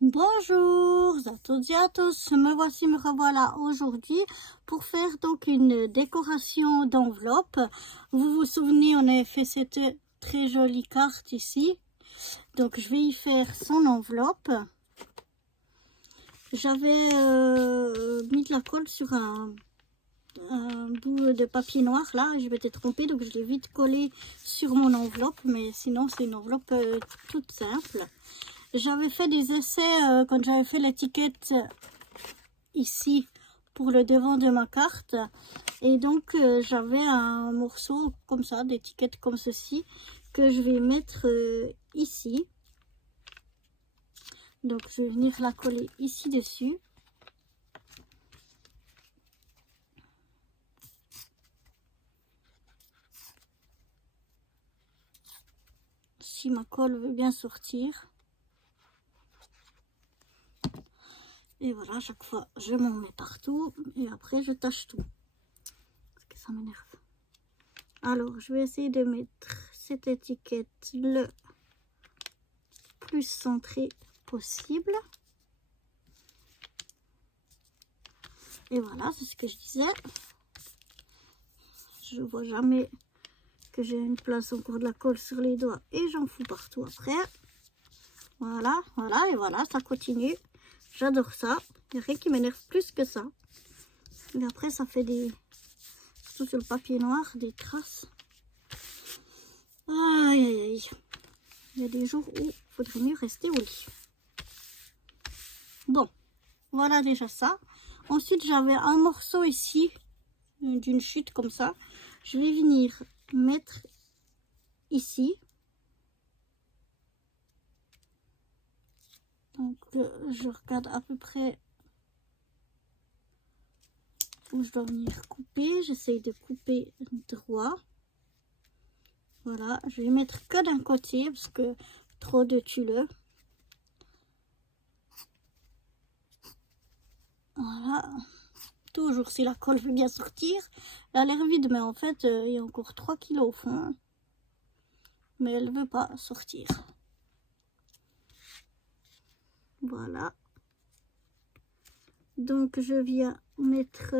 Bonjour à toutes et à tous, me revoilà aujourd'hui pour faire donc une décoration d'enveloppe. Vous vous souvenez, on avait fait cette très jolie carte ici, donc je vais y faire son enveloppe. J'avais mis de la colle sur un bout de papier noir là, je m'étais trompée donc je l'ai vite collé sur mon enveloppe, mais sinon c'est une enveloppe toute simple. J'avais fait des essais quand j'avais fait l'étiquette ici pour le devant de ma carte, et donc j'avais un morceau comme ça d'étiquette comme ceci que je vais mettre ici. Donc je vais venir la coller ici dessus. Si ma colle veut bien sortir. Et voilà, chaque fois je m'en mets partout et après je tâche tout. Parce que ça m'énerve. Alors je vais essayer de mettre cette étiquette le plus centrée possible. Et voilà, c'est ce que je disais. Je vois jamais que j'ai une place encore de la colle sur les doigts et j'en fous partout après. Voilà, voilà, et voilà, ça continue. J'adore ça. Il n'y a rien qui m'énerve plus que ça. Et après, ça fait des... surtout sur le papier noir, des traces. Aïe, aïe, aïe. Il y a des jours où il faudrait mieux rester au lit. Bon, voilà déjà ça. Ensuite, j'avais un morceau ici, d'une chute comme ça. Je vais venir mettre ici. Donc, je regarde à peu près où je dois venir couper. J'essaye de couper droit. Voilà, je vais mettre que d'un côté parce que trop de tulle. Voilà, toujours si la colle veut bien sortir. Elle a l'air vide, mais en fait, il y a encore 3 kilos au fond. Mais elle ne veut pas sortir. Voilà. Donc, je viens mettre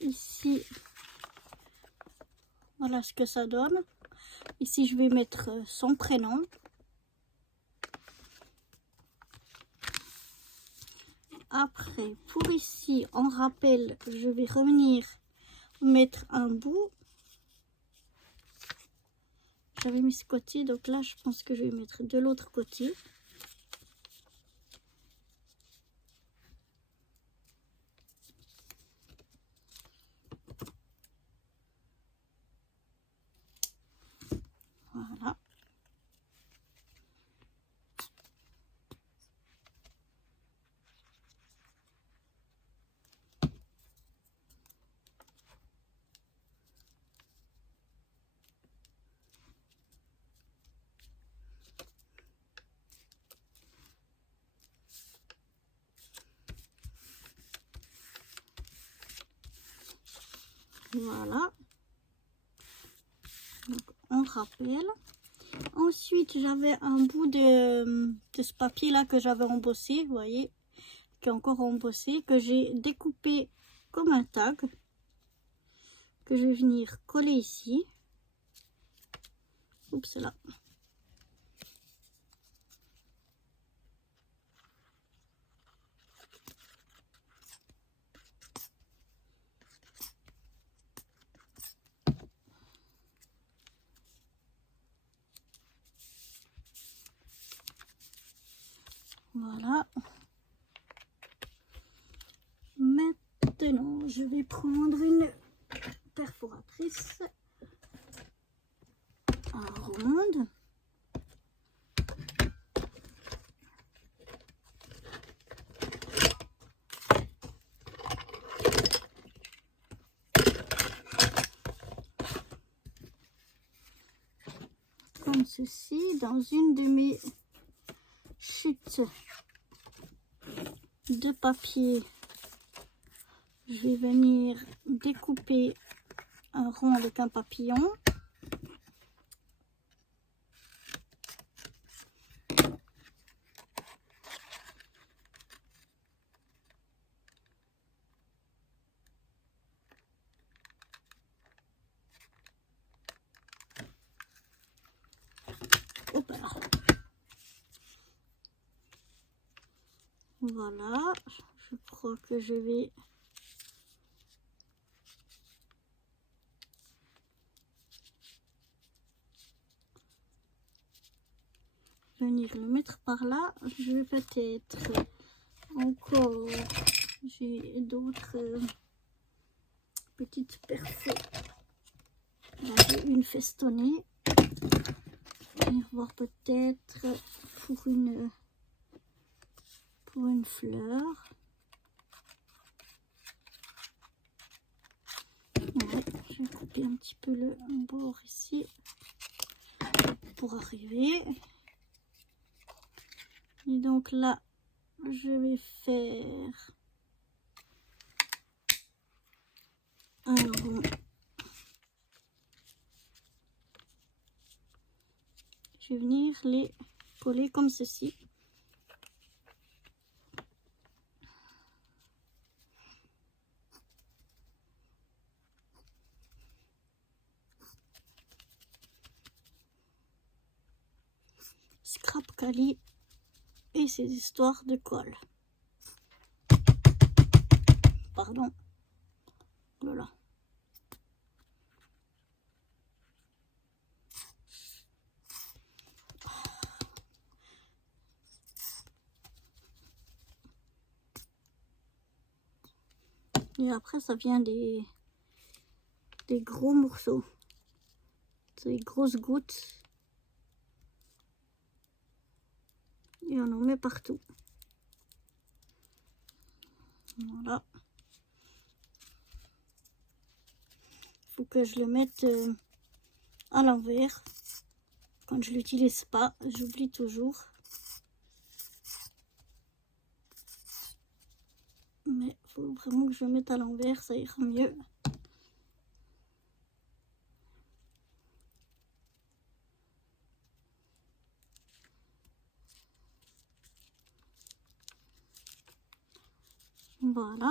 ici. Voilà ce que ça donne. Ici, je vais mettre son prénom. Après, pour ici, en rappel, je vais revenir mettre un bout. J'avais mis ce côté, donc là, je pense que je vais mettre de l'autre côté. Voilà. Voilà. Donc, on rappelle. Ensuite, j'avais un bout de ce papier là que j'avais embossé, vous voyez, qui est encore embossé, que j'ai découpé comme un tag, que je vais venir coller ici. Oups, là. Voilà. Maintenant, je vais prendre une perforatrice ronde. Comme ceci, dans une de mes chutes de papier, je vais venir découper un rond avec un papillon. Voilà, je crois que je vais venir le mettre par là. Je vais peut-être encore, j'ai d'autres petites perfos. Là, j'ai une festonnée. Je vais voir peut-être pour une fleur. Ouais, je vais couper un petit peu le bord ici pour arriver. Et donc là, je vais faire un rond. Je vais venir les coller comme ceci. Scrap Cali et ses histoires de colle. Pardon. Voilà. Et après, ça vient des gros morceaux. Des grosses gouttes. Et on en met partout. Voilà. Faut que je le mette à l'envers. Quand je l'utilise pas, j'oublie toujours. Mais il faut vraiment que je le mette à l'envers, ça ira mieux. Voilà.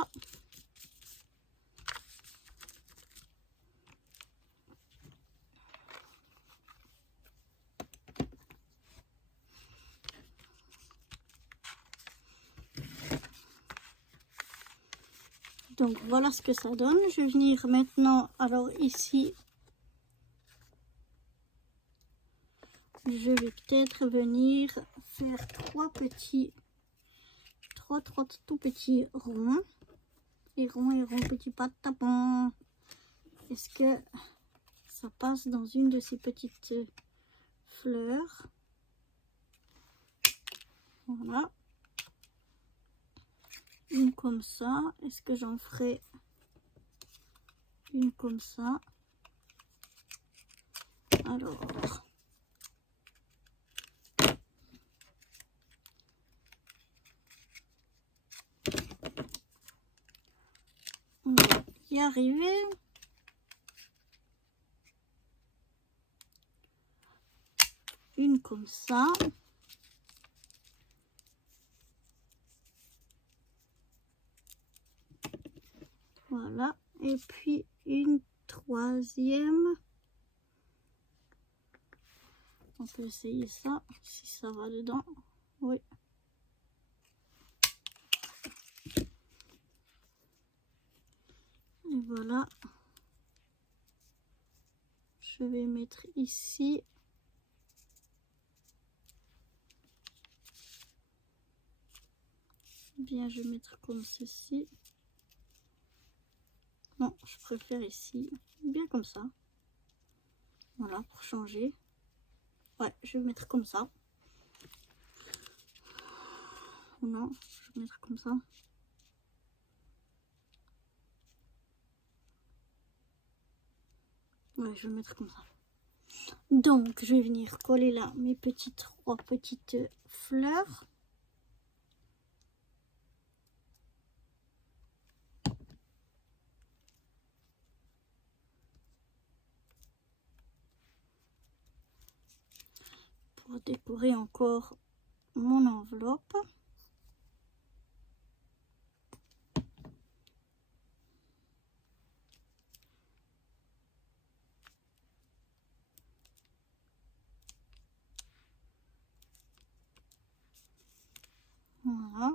Donc voilà ce que ça donne. Je vais venir maintenant, alors ici, je vais peut-être venir faire trois tout petits ronds. Et ronds, petits pas de tapon. Est-ce que ça passe dans une de ces petites fleurs? Voilà. Une comme ça. Est-ce que j'en ferai une comme ça? Alors, on va y arriver. Une comme ça. Voilà. Et puis une troisième. On peut essayer ça, si ça va dedans. Oui. Et voilà. Je vais mettre ici. Bien, je vais mettre comme ceci. Non, je préfère ici. Bien comme ça. Voilà, pour changer. Ouais, je vais mettre comme ça. Non, je vais mettre comme ça. Ouais, je vais mettre comme ça. Donc, je vais venir coller là mes trois petites fleurs. Pour décorer encore mon enveloppe. Voilà.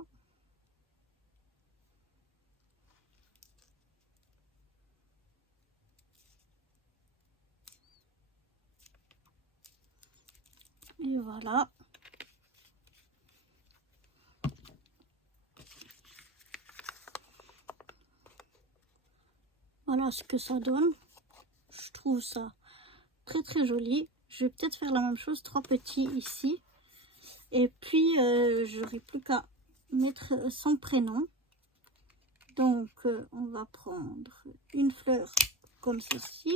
Et voilà. Voilà ce que ça donne. Je trouve ça très très joli. Je vais peut-être faire la même chose, 3 petits ici. Et puis, j'aurai plus qu'à mettre son prénom. Donc, on va prendre une fleur comme ceci.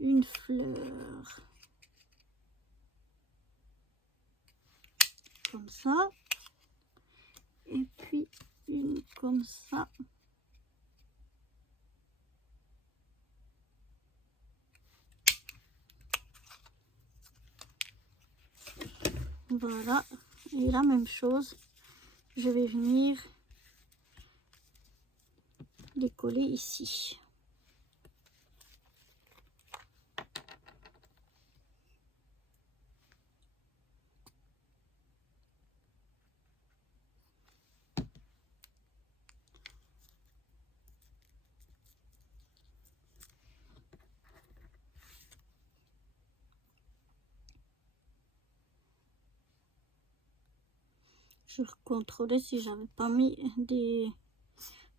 Une fleur comme ça. Et puis, une comme ça. Voilà. Et la même chose, je vais venir les coller ici. Je contrôlais si j'avais pas mis des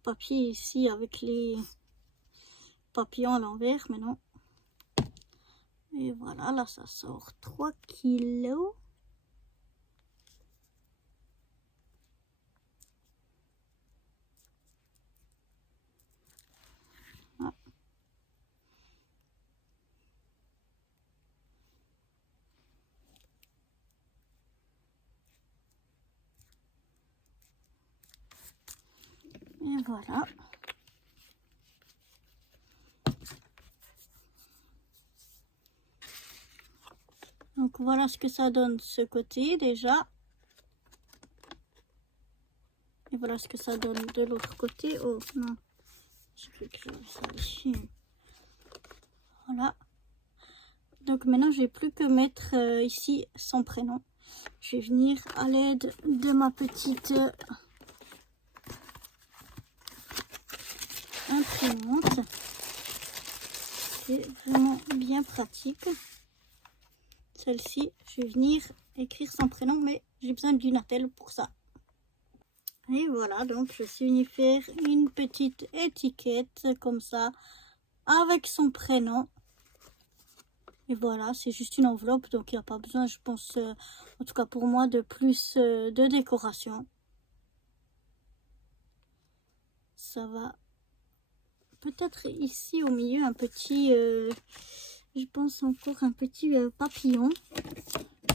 papiers ici avec les papillons à l'envers, mais non. Et voilà, là ça sort 3 kilos. Ah. Et voilà. Donc voilà ce que ça donne de ce côté déjà. Et voilà ce que ça donne de l'autre côté. Oh non, j'ai cru que j'avais ça ici. Voilà. Donc maintenant, j'ai plus que mettre ici son prénom. Je vais venir à l'aide de ma petite imprimante. C'est vraiment bien pratique. Celle-ci, je vais venir écrire son prénom, mais j'ai besoin d'une attelle pour ça. Et voilà, donc je suis venue faire une petite étiquette comme ça, avec son prénom. Et voilà, c'est juste une enveloppe, donc il n'y a pas besoin, je pense, en tout cas pour moi, de plus de décoration. Ça va. Peut-être ici au milieu, un petit, je pense encore un petit papillon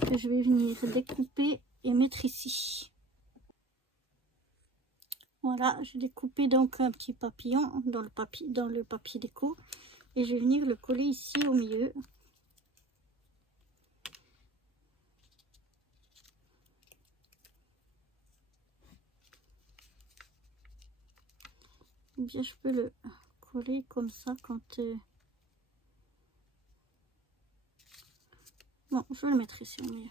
que je vais venir découper et mettre ici. Voilà, je vais découper donc un petit papillon dans le papier déco et je vais venir le coller ici au milieu. Ou bien je peux le coller comme ça quand... Bon, je vais le mettre ici au milieu.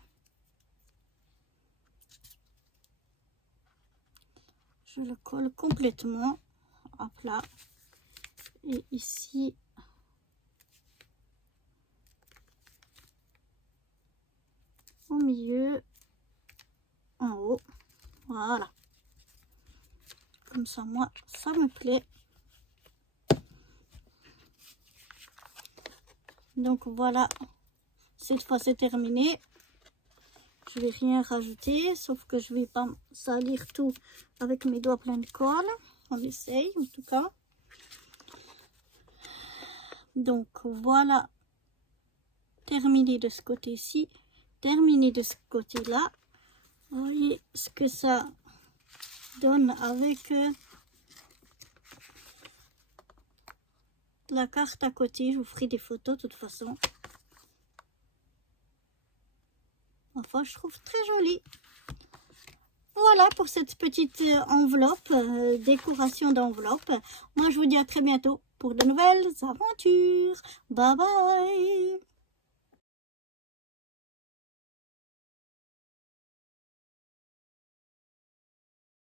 Je le colle complètement à plat. Et ici, au milieu, en haut. Voilà. Comme ça, moi, ça me plaît. Donc voilà, cette fois c'est terminé. Je vais rien rajouter, sauf que je vais pas salir tout avec mes doigts pleins de colle. On essaye en tout cas. Donc voilà, terminé de ce côté-ci, terminé de ce côté-là. Vous voyez ce que ça donne avec la carte à côté. Je vous ferai des photos de toute façon. Enfin, je trouve très joli. Voilà pour cette petite enveloppe, décoration d'enveloppe. Moi, je vous dis à très bientôt pour de nouvelles aventures. Bye bye.